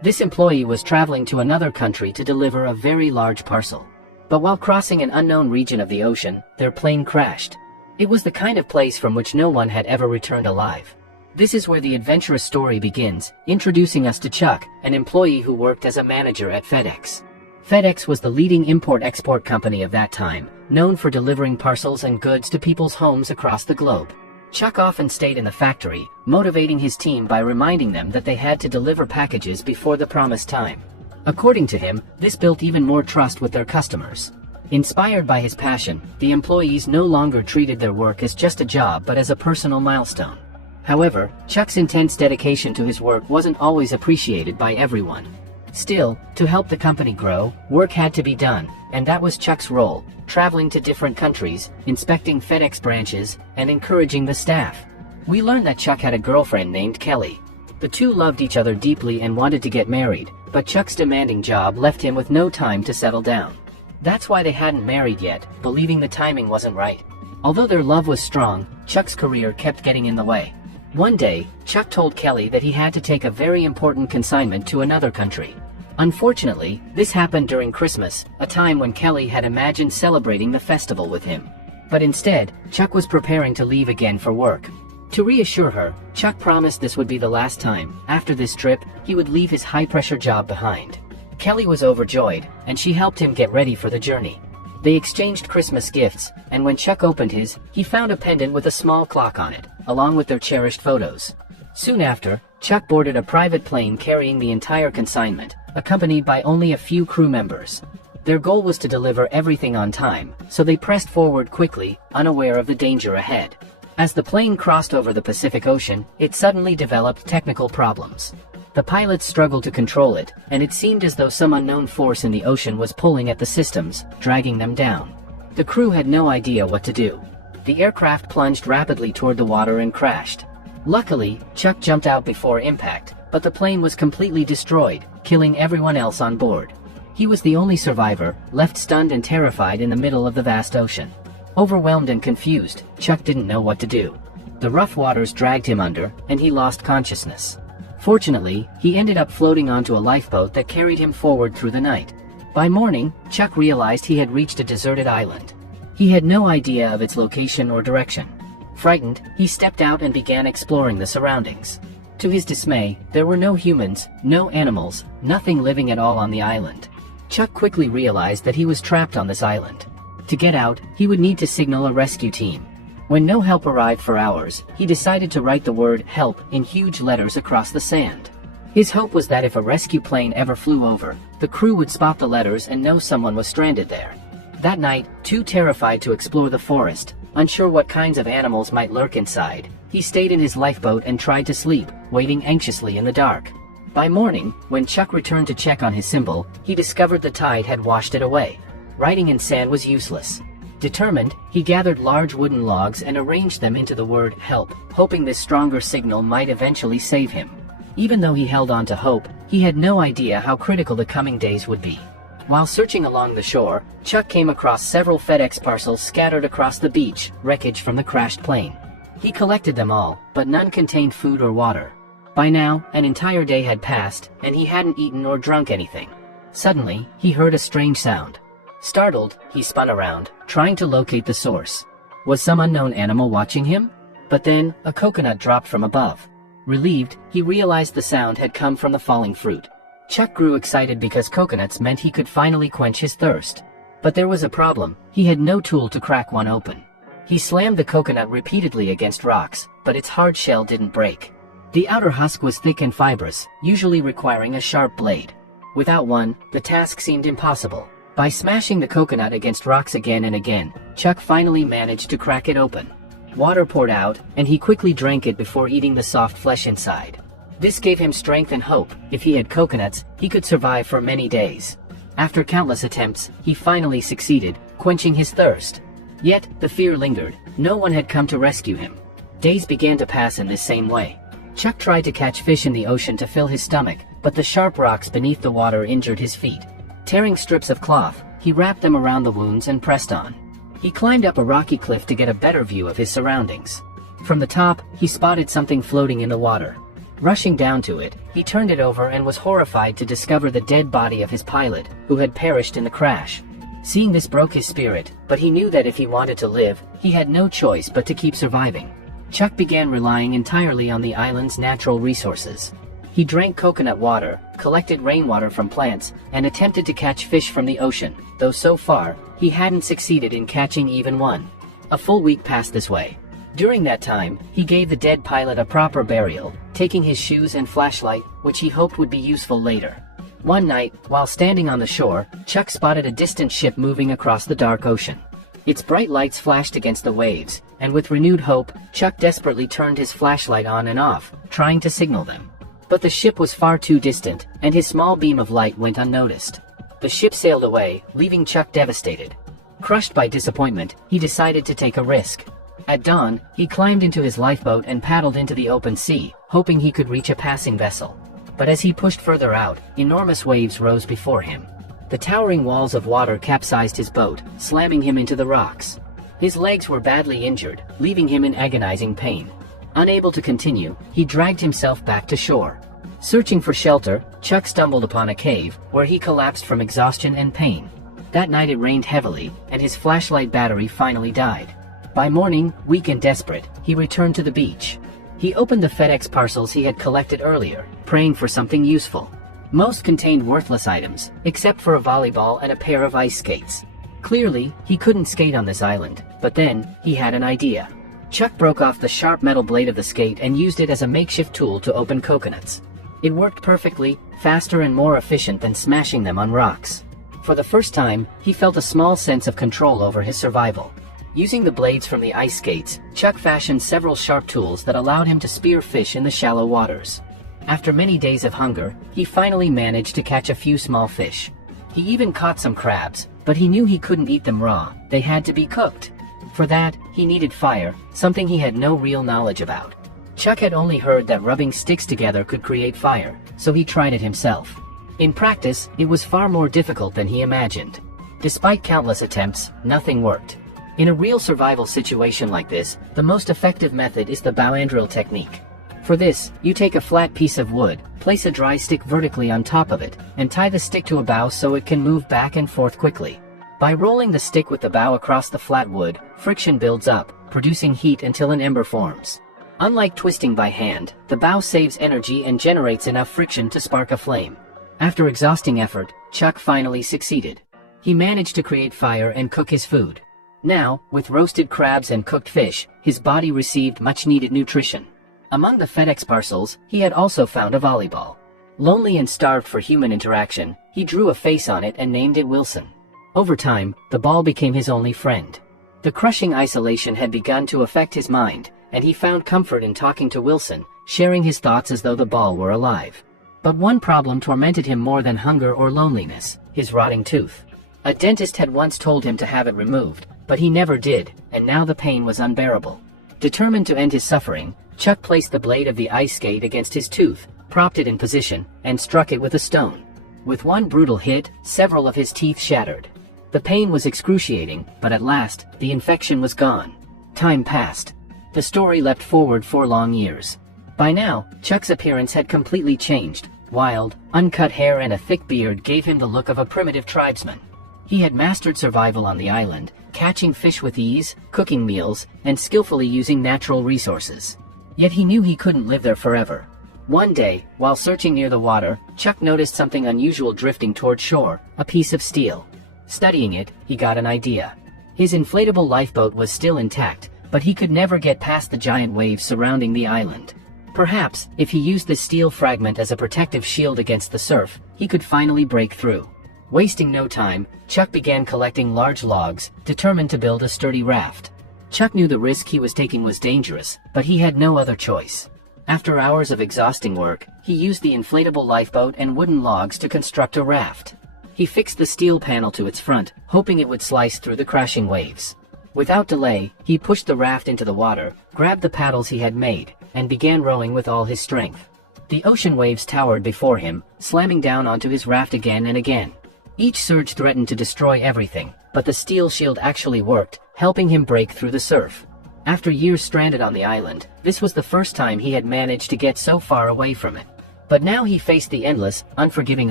This employee was traveling to another country to deliver a very large parcel. But while crossing an unknown region of the ocean, their plane crashed. It was the kind of place from which no one had ever returned alive. This is where the adventurous story begins, introducing us to Chuck, an employee who worked as a manager at FedEx. FedEx was the leading import-export company of that time, known for delivering parcels and goods to people's homes across the globe. Chuck often stayed in the factory, motivating his team by reminding them that they had to deliver packages before the promised time. According to him, this built even more trust with their customers. Inspired by his passion, the employees no longer treated their work as just a job but as a personal milestone. However, Chuck's intense dedication to his work wasn't always appreciated by everyone. Still, to help the company grow, work had to be done, and that was Chuck's role, traveling to different countries, inspecting FedEx branches, and encouraging the staff. We learned that Chuck had a girlfriend named Kelly. The two loved each other deeply and wanted to get married, but Chuck's demanding job left him with no time to settle down. That's why they hadn't married yet, believing the timing wasn't right. Although their love was strong, Chuck's career kept getting in the way. One day, Chuck told Kelly that he had to take a very important consignment to another country. Unfortunately, this happened during Christmas, a time when Kelly had imagined celebrating the festival with him. But instead, Chuck was preparing to leave again for work. To reassure her, Chuck promised this would be the last time. After this trip, he would leave his high-pressure job behind. Kelly was overjoyed, and she helped him get ready for the journey. They exchanged Christmas gifts, and when Chuck opened his, he found a pendant with a small clock on it, along with their cherished photos. Soon after, Chuck boarded a private plane carrying the entire consignment, accompanied by only a few crew members. Their goal was to deliver everything on time, so they pressed forward quickly, unaware of the danger ahead. As the plane crossed over the Pacific Ocean, it suddenly developed technical problems. The pilots struggled to control it, and it seemed as though some unknown force in the ocean was pulling at the systems, dragging them down. The crew had no idea what to do. The aircraft plunged rapidly toward the water and crashed. Luckily, Chuck jumped out before impact, but the plane was completely destroyed, killing everyone else on board. He was the only survivor, left stunned and terrified in the middle of the vast ocean. Overwhelmed and confused, Chuck didn't know what to do. The rough waters dragged him under, and he lost consciousness. Fortunately, he ended up floating onto a lifeboat that carried him forward through the night. By morning, Chuck realized he had reached a deserted island. He had no idea of its location or direction. Frightened, he stepped out and began exploring the surroundings. To his dismay, there were no humans, no animals, nothing living at all on the island. Chuck quickly realized that he was trapped on this island. To get out, he would need to signal a rescue team. When no help arrived for hours, he decided to write the word "help" in huge letters across the sand. His hope was that if a rescue plane ever flew over, the crew would spot the letters and know someone was stranded there. That night, too terrified to explore the forest, unsure what kinds of animals might lurk inside, he stayed in his lifeboat and tried to sleep, waiting anxiously in the dark. By morning, when Chuck returned to check on his symbol, he discovered the tide had washed it away. Writing in sand was useless. Determined, he gathered large wooden logs and arranged them into the word "help," hoping this stronger signal might eventually save him. Even though he held on to hope, he had no idea how critical the coming days would be. While searching along the shore, Chuck came across several FedEx parcels scattered across the beach, wreckage from the crashed plane. He collected them all, but none contained food or water. By now, an entire day had passed, and he hadn't eaten or drunk anything. Suddenly, he heard a strange sound. Startled, he spun around, trying to locate the source. Was some unknown animal watching him? But then, a coconut dropped from above. Relieved, he realized the sound had come from the falling fruit. Chuck grew excited because coconuts meant he could finally quench his thirst. But there was a problem: he had no tool to crack one open. He slammed the coconut repeatedly against rocks, but its hard shell didn't break. The outer husk was thick and fibrous, usually requiring a sharp blade. Without one, the task seemed impossible. By smashing the coconut against rocks again and again, Chuck finally managed to crack it open. Water poured out, and he quickly drank it before eating the soft flesh inside. This gave him strength and hope. If he had coconuts, he could survive for many days. After countless attempts, he finally succeeded, quenching his thirst. Yet, the fear lingered. No one had come to rescue him. Days began to pass in this same way. Chuck tried to catch fish in the ocean to fill his stomach, but the sharp rocks beneath the water injured his feet. Tearing strips of cloth, he wrapped them around the wounds and pressed on. He climbed up a rocky cliff to get a better view of his surroundings. From the top, he spotted something floating in the water. Rushing down to it, he turned it over and was horrified to discover the dead body of his pilot, who had perished in the crash. Seeing this broke his spirit, but he knew that if he wanted to live, he had no choice but to keep surviving. Chuck began relying entirely on the island's natural resources. He drank coconut water, collected rainwater from plants, and attempted to catch fish from the ocean, though so far, he hadn't succeeded in catching even one. A full week passed this way. During that time, he gave the dead pilot a proper burial, taking his shoes and flashlight, which he hoped would be useful later. One night, while standing on the shore, Chuck spotted a distant ship moving across the dark ocean. Its bright lights flashed against the waves, and with renewed hope, Chuck desperately turned his flashlight on and off, trying to signal them. But the ship was far too distant, and his small beam of light went unnoticed. The ship sailed away, leaving Chuck devastated. Crushed by disappointment, he decided to take a risk. At dawn, he climbed into his lifeboat and paddled into the open sea, hoping he could reach a passing vessel. But as he pushed further out, enormous waves rose before him. The towering walls of water capsized his boat, slamming him into the rocks. His legs were badly injured, leaving him in agonizing pain. Unable to continue, he dragged himself back to shore. Searching for shelter, Chuck stumbled upon a cave, where he collapsed from exhaustion and pain. That night it rained heavily, and his flashlight battery finally died. By morning, weak and desperate, he returned to the beach. He opened the FedEx parcels he had collected earlier, praying for something useful. Most contained worthless items, except for a volleyball and a pair of ice skates. Clearly, he couldn't skate on this island, but then, he had an idea. Chuck broke off the sharp metal blade of the skate and used it as a makeshift tool to open coconuts. It worked perfectly, faster and more efficient than smashing them on rocks. For the first time, he felt a small sense of control over his survival. Using the blades from the ice skates, Chuck fashioned several sharp tools that allowed him to spear fish in the shallow waters. After many days of hunger, he finally managed to catch a few small fish. He even caught some crabs, but he knew he couldn't eat them raw, they had to be cooked. For that, he needed fire, something he had no real knowledge about. Chuck had only heard that rubbing sticks together could create fire, so he tried it himself. In practice, it was far more difficult than he imagined. Despite countless attempts, nothing worked. In a real survival situation like this, the most effective method is the bow and drill technique. For this, you take a flat piece of wood, place a dry stick vertically on top of it, and tie the stick to a bough so it can move back and forth quickly. By rolling the stick with the bow across the flat wood, friction builds up, producing heat until an ember forms. Unlike twisting by hand, the bow saves energy and generates enough friction to spark a flame. After exhausting effort, Chuck finally succeeded. He managed to create fire and cook his food. Now, with roasted crabs and cooked fish, his body received much-needed nutrition. Among the FedEx parcels, he had also found a volleyball. Lonely and starved for human interaction, he drew a face on it and named it Wilson. Over time, the ball became his only friend. The crushing isolation had begun to affect his mind, and he found comfort in talking to Wilson, sharing his thoughts as though the ball were alive. But one problem tormented him more than hunger or loneliness: his rotting tooth. A dentist had once told him to have it removed, but he never did, and now the pain was unbearable. Determined to end his suffering, Chuck placed the blade of the ice skate against his tooth, propped it in position, and struck it with a stone. With one brutal hit, several of his teeth shattered. The pain was excruciating, but at last, the infection was gone. Time passed. The story leapt forward 4 long years. By now, Chuck's appearance had completely changed. Wild, uncut hair and a thick beard gave him the look of a primitive tribesman. He had mastered survival on the island, catching fish with ease, cooking meals, and skillfully using natural resources. Yet he knew he couldn't live there forever. One day, while searching near the water, Chuck noticed something unusual drifting toward shore: a piece of steel. Studying it, he got an idea. His inflatable lifeboat was still intact, but he could never get past the giant waves surrounding the island. Perhaps, if he used this steel fragment as a protective shield against the surf, he could finally break through. Wasting no time, Chuck began collecting large logs, determined to build a sturdy raft. Chuck knew the risk he was taking was dangerous, but he had no other choice. After hours of exhausting work, he used the inflatable lifeboat and wooden logs to construct a raft. He fixed the steel panel to its front, hoping it would slice through the crashing waves. Without delay, he pushed the raft into the water, grabbed the paddles he had made, and began rowing with all his strength. The ocean waves towered before him, slamming down onto his raft again and again. Each surge threatened to destroy everything, but the steel shield actually worked, helping him break through the surf. After years stranded on the island, this was the first time he had managed to get so far away from it. But now he faced the endless, unforgiving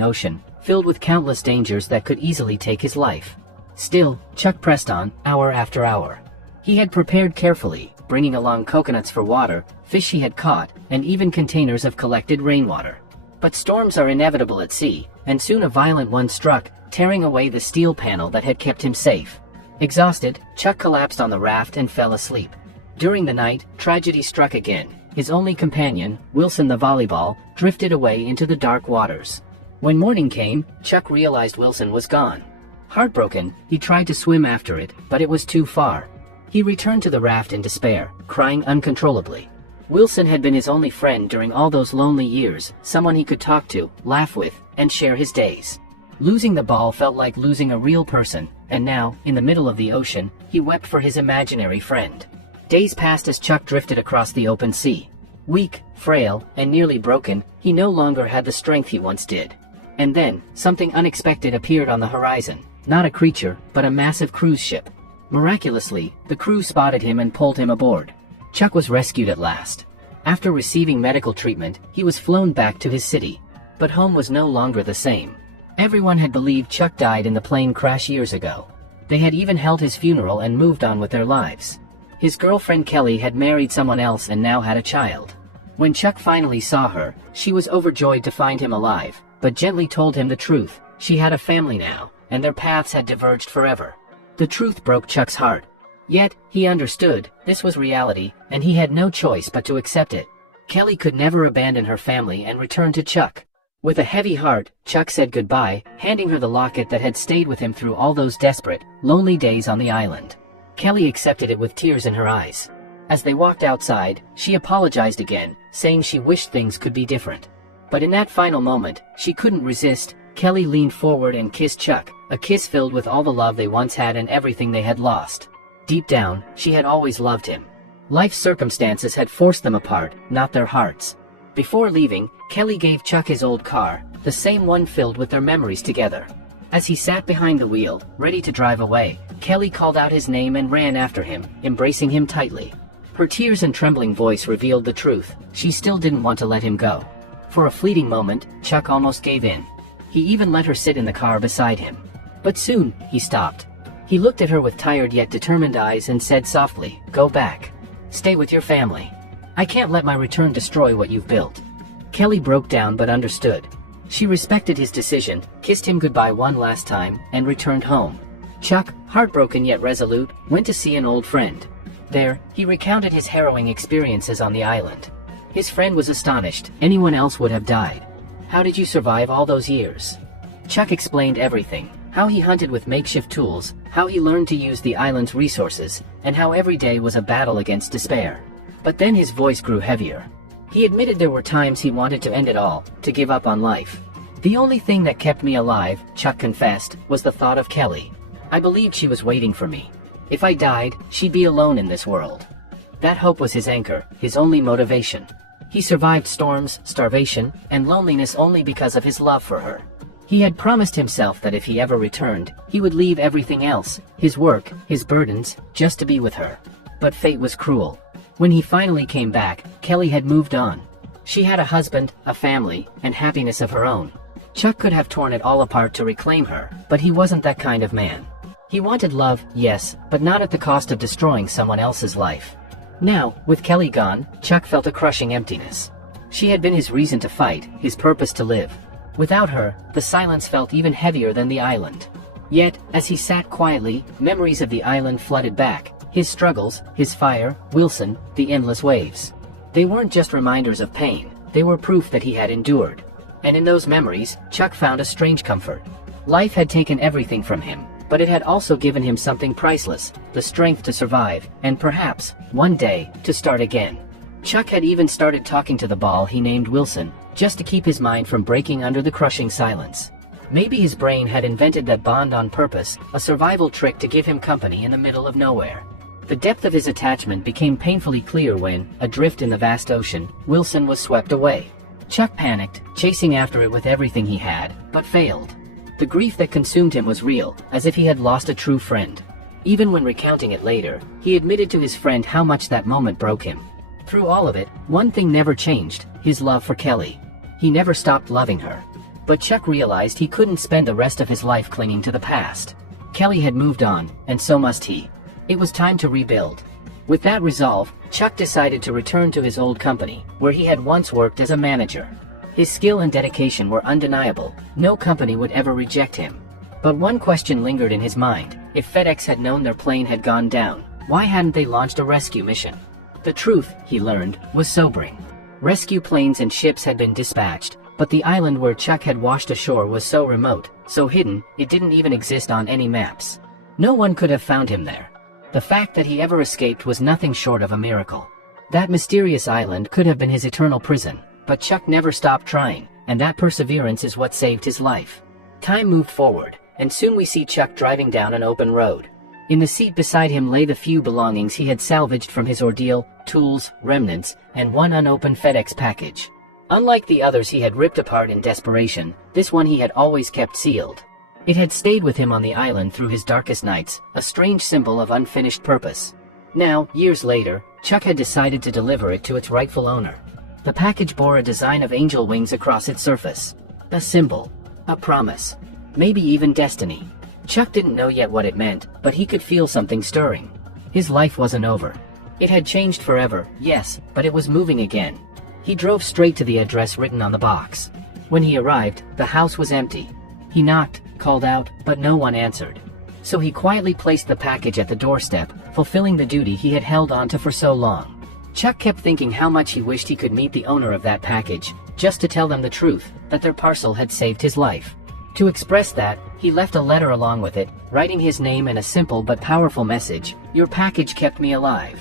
ocean, filled with countless dangers that could easily take his life. Still, Chuck pressed on, hour after hour. He had prepared carefully, bringing along coconuts for water, fish he had caught, and even containers of collected rainwater. But storms are inevitable at sea, and soon a violent one struck, tearing away the steel panel that had kept him safe. Exhausted, Chuck collapsed on the raft and fell asleep. During the night, tragedy struck again. His only companion, Wilson the volleyball, drifted away into the dark waters. When morning came, Chuck realized Wilson was gone. Heartbroken, he tried to swim after it, but it was too far. He returned to the raft in despair, crying uncontrollably. Wilson had been his only friend during all those lonely years, someone he could talk to, laugh with, and share his days. Losing the ball felt like losing a real person, and now, in the middle of the ocean, he wept for his imaginary friend. Days passed as Chuck drifted across the open sea. Weak, frail, and nearly broken, he no longer had the strength he once did. And then, something unexpected appeared on the horizon. Not a creature, but a massive cruise ship. Miraculously, the crew spotted him and pulled him aboard. Chuck was rescued at last. After receiving medical treatment, he was flown back to his city. But home was no longer the same. Everyone had believed Chuck died in the plane crash years ago. They had even held his funeral and moved on with their lives. His girlfriend Kelly had married someone else and now had a child. When Chuck finally saw her, she was overjoyed to find him alive, but gently told him the truth. She had a family now, and their paths had diverged forever. The truth broke Chuck's heart. Yet, he understood, this was reality, and he had no choice but to accept it. Kelly could never abandon her family and return to Chuck. With a heavy heart, Chuck said goodbye, handing her the locket that had stayed with him through all those desperate, lonely days on the island. Kelly accepted it with tears in her eyes. As they walked outside, she apologized again, saying she wished things could be different. But in that final moment, she couldn't resist. Kelly leaned forward and kissed Chuck, a kiss filled with all the love they once had and everything they had lost. Deep down, she had always loved him. Life's circumstances had forced them apart, not their hearts. Before leaving, Kelly gave Chuck his old car, the same one filled with their memories together. As he sat behind the wheel, ready to drive away, Kelly called out his name and ran after him, embracing him tightly. Her tears and trembling voice revealed the truth. She still didn't want to let him go. For a fleeting moment, Chuck almost gave in. He even let her sit in the car beside him. But soon, he stopped. He looked at her with tired yet determined eyes and said softly, "Go back. Stay with your family. I can't let my return destroy what you've built." Kelly broke down but understood. She respected his decision, kissed him goodbye one last time, and returned home. Chuck, heartbroken yet resolute, went to see an old friend. There, he recounted his harrowing experiences on the island. His friend was astonished. Anyone else would have died. "How did you survive all those years?" Chuck explained everything. How he hunted with makeshift tools, how he learned to use the island's resources, and how every day was a battle against despair. But then his voice grew heavier. He admitted there were times he wanted to end it all, to give up on life. "The only thing that kept me alive," Chuck confessed, "was the thought of Kelly. I believed she was waiting for me. If I died, she'd be alone in this world." That hope was his anchor, his only motivation. He survived storms, starvation, and loneliness only because of his love for her. He had promised himself that if he ever returned, he would leave everything else, his work, his burdens, just to be with her. But fate was cruel. When he finally came back, Kelly had moved on. She had a husband, a family, and happiness of her own. Chuck could have torn it all apart to reclaim her, but he wasn't that kind of man. He wanted love, yes, but not at the cost of destroying someone else's life. Now, with Kelly gone, Chuck felt a crushing emptiness. She had been his reason to fight, his purpose to live. Without her, the silence felt even heavier than the island. Yet, as he sat quietly, memories of the island flooded back. His struggles, his fire, Wilson, the endless waves. They weren't just reminders of pain, they were proof that he had endured. And in those memories, Chuck found a strange comfort. Life had taken everything from him, but it had also given him something priceless, the strength to survive, and perhaps, one day, to start again. Chuck had even started talking to the ball he named Wilson, just to keep his mind from breaking under the crushing silence. Maybe his brain had invented that bond on purpose, a survival trick to give him company in the middle of nowhere. The depth of his attachment became painfully clear when, adrift in the vast ocean, Wilson was swept away. Chuck panicked, chasing after it with everything he had, but failed. The grief that consumed him was real, as if he had lost a true friend. Even when recounting it later, he admitted to his friend how much that moment broke him. Through all of it, one thing never changed: his love for Kelly. He never stopped loving her. But Chuck realized he couldn't spend the rest of his life clinging to the past. Kelly had moved on, and so must he. It was time to rebuild. With that resolve, Chuck decided to return to his old company, where he had once worked as a manager. His skill and dedication were undeniable. No company would ever reject him. But one question lingered in his mind: if FedEx had known their plane had gone down, why hadn't they launched a rescue mission? The truth, he learned, was sobering. Rescue planes and ships had been dispatched, but the island where Chuck had washed ashore was so remote, so hidden, it didn't even exist on any maps. No one could have found him there. The fact that he ever escaped was nothing short of a miracle. That mysterious island could have been his eternal prison, but Chuck never stopped trying, and that perseverance is what saved his life. Time moved forward, and soon we see Chuck driving down an open road. In the seat beside him lay the few belongings he had salvaged from his ordeal: tools, remnants, and one unopened FedEx package. Unlike the others he had ripped apart in desperation, this one he had always kept sealed. It had stayed with him on the island through his darkest nights, a strange symbol of unfinished purpose. Now, years later, Chuck had decided to deliver it to its rightful owner. The package bore a design of angel wings across its surface. A symbol. A promise. Maybe even destiny. Chuck didn't know yet what it meant, but he could feel something stirring. His life wasn't over. It had changed forever, yes, but it was moving again. He drove straight to the address written on the box. When he arrived, the house was empty. He knocked, called out, but no one answered. So he quietly placed the package at the doorstep, fulfilling the duty he had held onto for so long. Chuck kept thinking how much he wished he could meet the owner of that package, just to tell them the truth, that their parcel had saved his life. To express that, he left a letter along with it, writing his name and a simple but powerful message: "Your package kept me alive."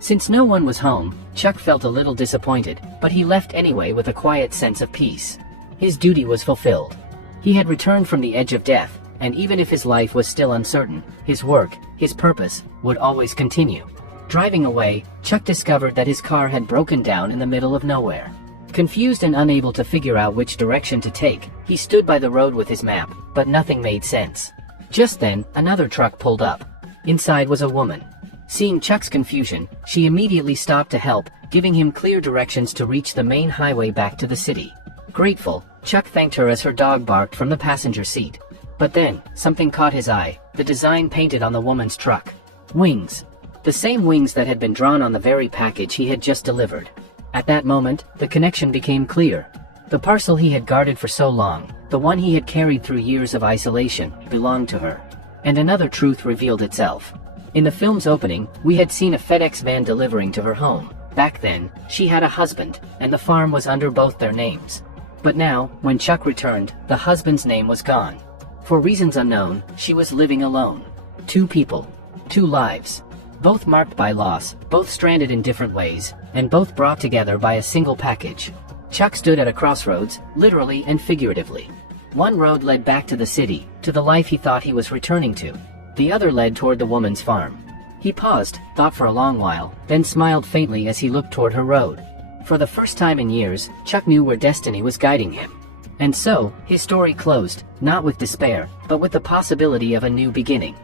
Since no one was home, Chuck felt a little disappointed, but he left anyway with a quiet sense of peace. His duty was fulfilled. He had returned from the edge of death, and even if his life was still uncertain, his work, his purpose, would always continue. Driving away, Chuck discovered that his car had broken down in the middle of nowhere. Confused and unable to figure out which direction to take, he stood by the road with his map, but nothing made sense. Just then, another truck pulled up. Inside was a woman. Seeing Chuck's confusion, she immediately stopped to help, giving him clear directions to reach the main highway back to the city. Grateful, Chuck thanked her as her dog barked from the passenger seat. But then, something caught his eye: the design painted on the woman's truck. Wings. The same wings that had been drawn on the very package he had just delivered. At that moment, the connection became clear. The parcel he had guarded for so long, the one he had carried through years of isolation, belonged to her. And another truth revealed itself. In the film's opening, we had seen a FedEx van delivering to her home. Back then, she had a husband, and the farm was under both their names. But now, when Chuck returned, the husband's name was gone. For reasons unknown, she was living alone. Two people. Two lives. Both marked by loss, both stranded in different ways, and both brought together by a single package. Chuck stood at a crossroads, literally and figuratively. One road led back to the city, to the life he thought he was returning to. The other led toward the woman's farm. He paused, thought for a long while, then smiled faintly as he looked toward her road. For the first time in years, Chuck knew where destiny was guiding him. And so, his story closed, not with despair, but with the possibility of a new beginning.